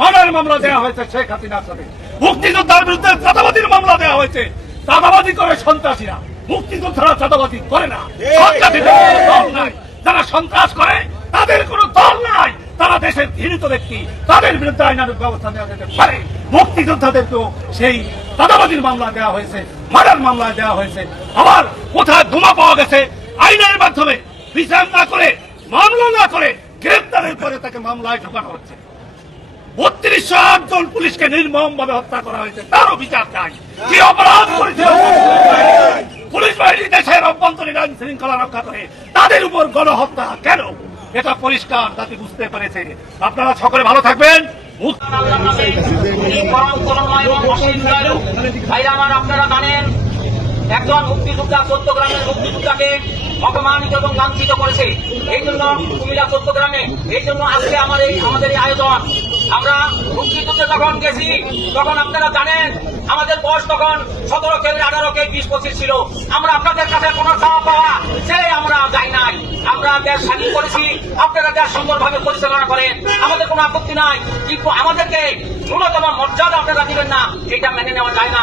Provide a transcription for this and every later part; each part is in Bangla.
মার্ডার মামলা দেওয়া হয়েছে শেখ হাসিনার সাথে। মুক্তিযোদ্ধার বিরুদ্ধে মামলা দেওয়া হয়েছে। করে সন্ত্রাসীরা। মুক্তিযোদ্ধারা করে না। সন্ত্রাসীদের দল নাই। যারা সন্ত্রাস করে তাদের কোনো দল নাই। তারা দেশের ঘৃণিত ব্যক্তি। তাদের বিরুদ্ধে আইনানুক ব্যবস্থা নেওয়া যেতে পারে। মুক্তিযোদ্ধাদেরকেও সেই চাঁদাবাদীর মামলা দেওয়া হয়েছে মার্ডার মামলা দেওয়া হয়েছে। আবার কোথায় বোমা পাওয়া গেছে আইনের মাধ্যমে বিচার না করে মামলা না করে গ্রেপ্তারের পরে তাকে মামলায় ঢোকানো হচ্ছে। বত্রিশশো জন পুলিশকে নির্মম ভাবে হত্যা করা হয়েছে। তারও বিচার কি অপরাধ করেছে পুলিশ বাহিনী দেশের অভ্যন্তরীণ আইন শৃঙ্খলা রক্ষা করে তাদের উপর গণহত্যা কেন? এটা পরিষ্কার জাতি বুঝতে পেরেছে। আপনারা সকলে ভালো থাকবেন। আপনারা জানেন, একজন মুক্তিযোদ্ধা চোদ্দ গ্রামের মুক্তিযোদ্ধাকে অপমানিত এবং লাঞ্ছিত করেছে। এই জন্য কুমিল্লা চোদ্দ গ্রামে, এই জন্য আজকে আমার এই আমাদের এই আয়োজন। আমরা মুক্তিযুদ্ধে যখন গেছি, তখন আপনারা জানেন, আমাদের বয়স তখন সতেরো কে আঠারো কে বিশ, পঁচিশ ছিল। আমরা আপনাদের কাছে কোনো চাওয়া পাওয়া সে আমরা যাই নাই। আমরা দেশ স্বাধীন করেছি, আপনারা দেশ সুন্দরভাবে পরিচালনা করেন। আমাদের কোনো আপত্তি নাই। কিন্তু আমাদেরকে ন্যূনতম মর্যাদা আপনারা দিবেন না, এটা মেনে নেওয়া যায় না।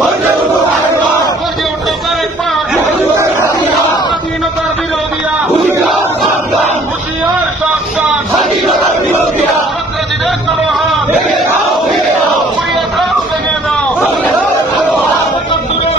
হাতিয়ার গর্জে উঠতে চায় পার। স্বাধীনতার বিরোধীরা হুশিয়ার সাবধান সন্ত্রাসীদের কলহ উড়িয়ে দাও ভেঙে দাও একাত্তরের